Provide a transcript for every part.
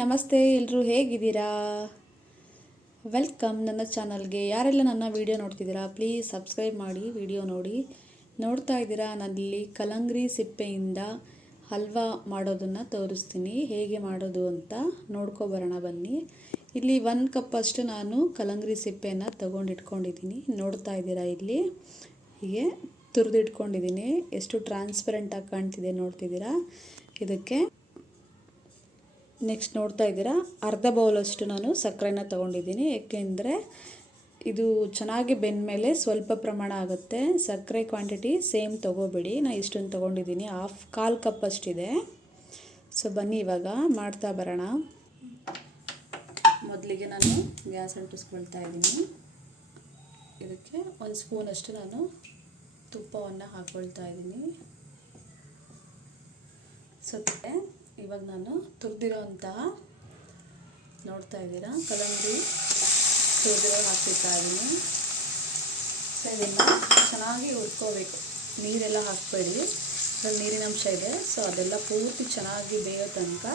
ನಮಸ್ತೆ ಎಲ್ಲರೂ ಹೇಗಿದ್ದೀರಾ? ವೆಲ್ಕಮ್ ನನ್ನ ಚಾನಲ್ಗೆ. ಯಾರೆಲ್ಲ ನನ್ನ ವಿಡಿಯೋ ನೋಡ್ತಿದ್ದೀರಾ, ಪ್ಲೀಸ್ ಸಬ್ಸ್ಕ್ರೈಬ್ ಮಾಡಿ, ವಿಡಿಯೋ ನೋಡಿ. ನೋಡ್ತಾ ಇದ್ದೀರಾ? ನಾನಿಲ್ಲಿ ಕಲಂಗ್ರಿ ಸಿಪ್ಪೆಯಿಂದ ಹಲ್ವಾ ಮಾಡೋದನ್ನು ತೋರಿಸ್ತೀನಿ. ಹೇಗೆ ಮಾಡೋದು ಅಂತ ನೋಡ್ಕೊಬರೋಣ ಬನ್ನಿ. ಇಲ್ಲಿ ಒಂದು ಕಪ್ಪಷ್ಟು ನಾನು ಕಲಂಗ್ರಿ ಸಿಪ್ಪೆಯನ್ನು ತಗೊಂಡಿಟ್ಕೊಂಡಿದ್ದೀನಿ. ನೋಡ್ತಾ ಇದ್ದೀರಾ ಇಲ್ಲಿ? ಹೀಗೆ ತುರಿದಿಟ್ಕೊಂಡಿದ್ದೀನಿ. ಎಷ್ಟು ಟ್ರಾನ್ಸ್ಪರೆಂಟಾಗಿ ಕಾಣ್ತಿದೆ ನೋಡ್ತಿದ್ದೀರಾ? ಇದಕ್ಕೆ ನೆಕ್ಸ್ಟ್ ನೋಡ್ತಾ ಇದ್ದೀರಾ? ಅರ್ಧ ಬೌಲಷ್ಟು ನಾನು ಸಕ್ಕರೆನ ತೊಗೊಂಡಿದ್ದೀನಿ. ಏಕೆಂದರೆ ಇದು ಚೆನ್ನಾಗಿ ಬೆಂದಮೇಲೆ ಸ್ವಲ್ಪ ಪ್ರಮಾಣ ಆಗುತ್ತೆ. ಸಕ್ಕರೆ ಕ್ವಾಂಟಿಟಿ ಸೇಮ್ ತೊಗೋಬೇಡಿ. ನಾನು ಇಷ್ಟೊಂದು ತೊಗೊಂಡಿದ್ದೀನಿ. ಹಾಫ್ ಕಾಲು ಕಪ್ ಅಷ್ಟಿದೆ. ಸೊ ಬನ್ನಿ ಇವಾಗ. ಮಾಡ್ತಾ ಬರೋಣ. ಮೊದಲಿಗೆ ನಾನು ಗ್ಯಾಸ್ ಅಂಟಿಸ್ಕೊಳ್ತಾ ಇದ್ದೀನಿ. ಇದಕ್ಕೆ ಒಂದು ಸ್ಪೂನಷ್ಟು ನಾನು ತುಪ್ಪವನ್ನು ಹಾಕ್ಕೊಳ್ತಾ ಇದ್ದೀನಿ. ಸತ್ತೆ ಇವಾಗ ನಾನು ತುರಿದಿರೋಂತಹ ನೋಡ್ತಾ ಇದ್ದೀರಾ? ಕಲಂಗಡಿ ತುರಿದಿರೋ ಹಾಕ್ತಿರ್ತಾ ಇದ್ದೀನಿ ಸೊ ಚೆನ್ನಾಗಿ ಹುರ್ಕೋಬೇಕು. ನೀರೆಲ್ಲ ಹಾಕಬೇಡಿ. ಅದ್ರಲ್ಲಿ ನೀರಿನ ಅಂಶ ಇದೆ. ಸೊ ಅದೆಲ್ಲ ಪೂರ್ತಿ ಚೆನ್ನಾಗಿ ಬೇಯೋ ತನಕ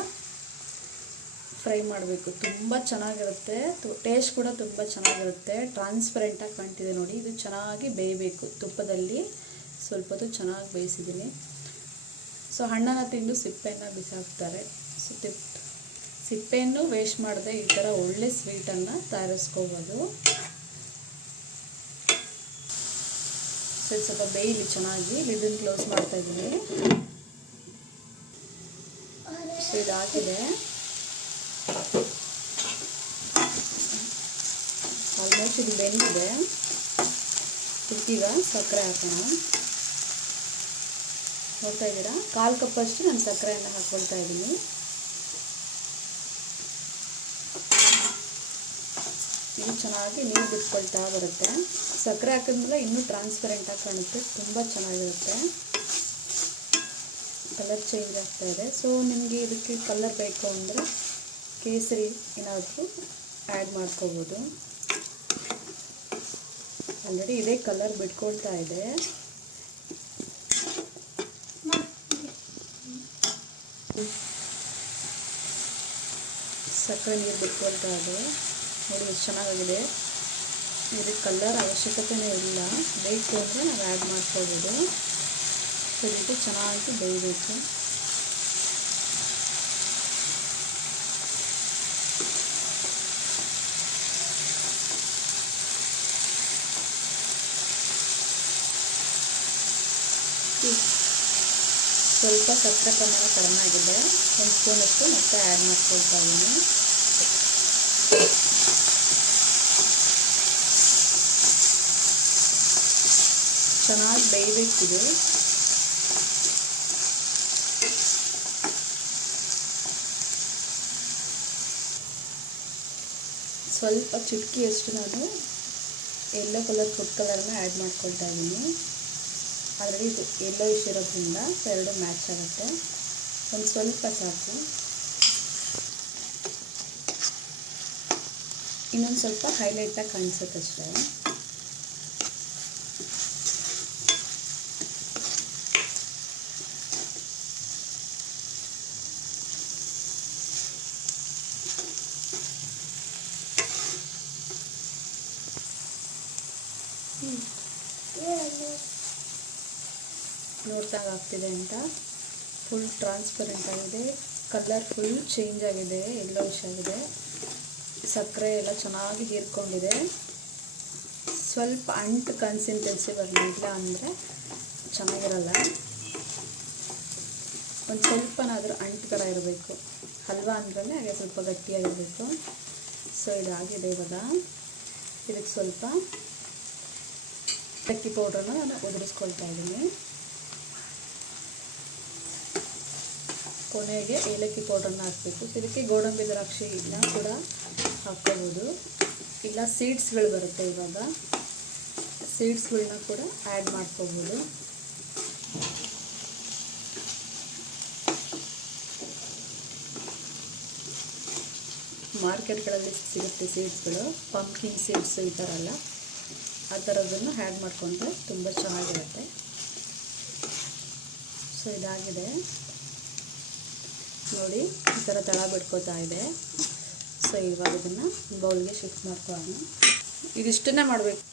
ಫ್ರೈ ಮಾಡಬೇಕು. ತುಂಬ ಚೆನ್ನಾಗಿರುತ್ತೆ. ಟೇಸ್ಟ್ ಕೂಡ ತುಂಬ ಚೆನ್ನಾಗಿರುತ್ತೆ. ಟ್ರಾನ್ಸ್ಪರೆಂಟಾಗಿ ಕಾಣ್ತಿದೆ ನೋಡಿ. ಇದು ಚೆನ್ನಾಗಿ ಬೇಯಬೇಕು ತುಪ್ಪದಲ್ಲಿ. ಸ್ವಲ್ಪ ಚೆನ್ನಾಗಿ ಬೇಯಿಸಿದ್ದೀನಿ. ಸೊ ಹಣ್ಣನ್ನು ತಿಂದು ಸಿಪ್ಪೆಯನ್ನು ಬಿಸಾಕ್ತಾರೆ. ಸೊ ಸಿಪ್ಪೆಯನ್ನು ವೇಸ್ಟ್ ಮಾಡದೆ ಈ ಥರ ಒಳ್ಳೆ ಸ್ವೀಟನ್ನು ತಯಾರಿಸ್ಕೋಬೋದು. ಸೊ ಸ್ವಲ್ಪ ಬೇಯಲಿ ಚೆನ್ನಾಗಿ ಲಿಡನ್ ಕ್ಲೋಸ್ ಮಾಡ್ತಾ ಇದ್ದೀನಿ. ಸೊ ಇದು ಹಾಕಿದೆ ಆಲ್ಮೋಸ್ಟ್ ಇದು ಬೆಂದಿದೆ. ಸಕ್ಕರೆ ಹಾಕೋಣ. ನೋಡ್ತಾ ಇದ್ದೀರಾ? ಕಾಲು ಕಪ್ಪಷ್ಟು ನಾನು ಸಕ್ಕರೆಯನ್ನು ಹಾಕ್ಕೊಳ್ತಾ ಇದ್ದೀನಿ. ಇದು ಚೆನ್ನಾಗಿ ನೀರು ಬಿಟ್ಕೊಳ್ತಾ ಬರುತ್ತೆ. ಸಕ್ಕರೆ ಹಾಕಿದ್ಮೇಲೆ ಇನ್ನೂ ಟ್ರಾನ್ಸ್ಪರೆಂಟಾಗಿ ಕಾಣುತ್ತೆ. ತುಂಬ ಚೆನ್ನಾಗಿರುತ್ತೆ. ಕಲರ್ ಚೇಂಜ್ ಆಗ್ತಾ ಇದೆ. ಸೊ ನಿಮಗೆ ಇದಕ್ಕೆ ಕಲರ್ ಬೇಕು ಅಂದರೆ ಕೇಸರಿ ಏನಾದರೂ ಆ್ಯಡ್ ಮಾಡ್ಕೋಬೋದು. ಆಲ್ರೆಡಿ ಇದೇ ಕಲರ್ ಬಿಟ್ಕೊಳ್ತಾ ಇದೆ. ಸಕ್ಕರೆ ನೀರು ಬಿಟ್ಕೊಳ್ತಾ ಇದೆ ನೋಡಿ ಎಷ್ಟು ಚೆನ್ನಾಗಿದೆ. ಇದಕ್ಕೆ ಕಲ್ಲರ್ ಅವಶ್ಯಕತೆನೇ ಇಲ್ಲ. ಬೇಕು ಅಂದರೆ ನಾವು ಆ್ಯಡ್ ಮಾಡ್ಕೋಬೋದು. ಸೊ ಚೆನ್ನಾಗಿ ಬೇಯಬೇಕು ಸ್ವಲ್ಪ ಸಕ್ಕರೆ ಪ್ರಮಾಣ ಕಡಿಮೆ ಆಗಿದೆ. ಒಂದು ಸ್ಪೂನಷ್ಟು ಮತ್ತೆ ಆ್ಯಡ್ ಮಾಡ್ಕೊಳ್ತಾ ಇದ್ದೀನಿ. ಚೆನ್ನಾಗಿ ಬೇಯಬೇಕಿದೆ. ಸ್ವಲ್ಪ ಚಿಟಕಿಯಷ್ಟು ನಾನು ಎಲ್ಲೋ ಕಲರ್ ಫುಡ್ ಕಲರ್ನ ಆ್ಯಡ್ ಮಾಡ್ಕೊಳ್ತಾ ಇದ್ದೀನಿ. ಆಲ್ರೆಡಿ ಇದು ಎಲ್ಲೋ ಇರೋದ್ರಿಂದ ಎರಡು ಮ್ಯಾಚ್ ಆಗುತ್ತೆ. ಒಂದು ಸ್ವಲ್ಪ ಸಾಕು. ಇನ್ನೊಂದು ಸ್ವಲ್ಪ ಹೈಲೈಟಾಗಿ ಕಾಣಿಸುತ್ತೆ ಅಷ್ಟೇ. ನೋಡ್ದಾಗ ಆಗ್ತಿದೆ ಅಂತ. ಫುಲ್ ಟ್ರಾನ್ಸ್ಪರೆಂಟ್ ಆಗಿದೆ. ಕಲರ್ ಫುಲ್ ಚೇಂಜ್ ಆಗಿದೆ. ಎಲ್ಲೋ ಆಗಿದೆ. ಸಕ್ಕರೆ ಎಲ್ಲ ಚೆನ್ನಾಗಿ ಹೀರ್ಕೊಂಡಿದೆ. ಸ್ವಲ್ಪ ಅಂಟು ಕನ್ಸಿಸ್ಟೆನ್ಸಿ ಬರಲಿಲ್ಲ ಅಂದರೆ ಚೆನ್ನಾಗಿರಲ್ಲ. ಒಂದು ಸ್ವಲ್ಪನಾದರೂ ಅಂಟು ಥರ ಇರಬೇಕು. ಹಲ್ವಾ ಅಂದ್ರೆ ಹಾಗೆ ಸ್ವಲ್ಪ ಗಟ್ಟಿಯಾಗಿರಬೇಕು. ಸೊ ಇದಾಗಿದೆ ಇವಾಗ. ಇದಕ್ಕೆ ಸ್ವಲ್ಪ ಅಕ್ಕಿ ಪೌಡ್ರನ್ನ ನಾನು ಉದುರಿಸ್ಕೊಳ್ತಾ ಇದ್ದೀನಿ. ಕೊನೆಗೆ ಏಲಕ್ಕಿ ಪೌಡ್ರನ್ನ ಹಾಕಬೇಕು. ಇದಕ್ಕೆ ಗೋಡಂಬಿ ದ್ರಾಕ್ಷಿನ ಕೂಡ ಹಾಕ್ಕೋಬೋದು. ಇಲ್ಲ, ಸೀಡ್ಸ್ಗಳು ಬರುತ್ತೆ ಇವಾಗ. ಸೀಡ್ಸ್ಗಳನ್ನ ಕೂಡ ಆ್ಯಡ್ ಮಾಡ್ಕೋಬೋದು. ಮಾರ್ಕೆಟ್ಗಳಲ್ಲಿ ಸಿಗುತ್ತೆ ಸೀಡ್ಸ್ಗಳು? ಪಂಪ್ಕಿನ್ ಸೀಡ್ಸ್ ಈ ಥರ ಎಲ್ಲ ಆ ಥರದನ್ನು ಆ್ಯಡ್ ಮಾಡಿಕೊಂಡ್ರೆ ತುಂಬ ಚೆನ್ನಾಗಿರುತ್ತೆ. ಸೊ ಇದಾಗಿದೆ. ನೋಡಿ, ಈ ಥರ ತಳ ಬಿಟ್ಕೋತಾ ಇದೆ. ಸೊ ಇವಾಗ ಇದನ್ನು ಬೌಲ್ಗೆ ಶಿಫ್ಟ್ ಮಾಡ್ಕೊಳ್ಳೋಣ. ಇದಿಷ್ಟನ್ನೇ ಮಾಡಬೇಕು.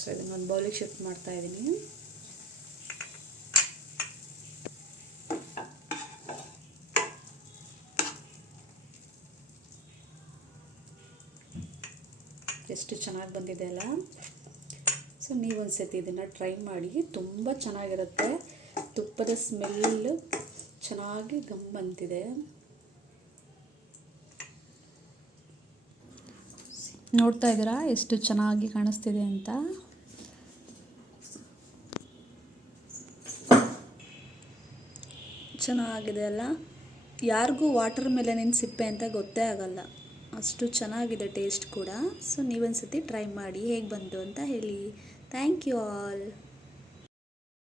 ಸೊ ಇದನ್ನು ಒಂದು ಬೌಲಿಗೆ ಶಿಫ್ಟ್ ಮಾಡ್ತಾ ಇದ್ದೀನಿ ಎಷ್ಟು ಚೆನ್ನಾಗಿ ಬಂದಿದೆ ಅಲ್ಲ. ಸೊ ನೀವೊಂದು ಸತಿ ಇದನ್ನು ಟ್ರೈ ಮಾಡಿ, ತುಂಬ ಚೆನ್ನಾಗಿರುತ್ತೆ. ತುಪ್ಪದ ಸ್ಮೆಲ್ ಚೆನ್ನಾಗಿ ಗಮ್ ಬಂತಿದೆ. ನೋಡ್ತಾ ಇದ್ದೀರಾ ಎಷ್ಟು ಚೆನ್ನಾಗಿ ಕಾಣಿಸ್ತಿದೆ ಅಂತ? ಚೆನ್ನಾಗಿದೆ ಅಲ್ಲ? ಯಾರಿಗೂ ವಾಟರ್ ಮೆಲನಿನ ಸಿಪ್ಪೆ ಅಂತ ಗೊತ್ತೇ ಆಗಲ್ಲ. ಅಷ್ಟು ಚೆನ್ನಾಗಿದೆ ಟೇಸ್ಟ್ ಕೂಡ. ಸೊ ನೀವೊಂದ್ಸತಿ ಟ್ರೈ ಮಾಡಿ ಹೇಗೆ ಬಂತು ಅಂತ ಹೇಳಿ. Thank you all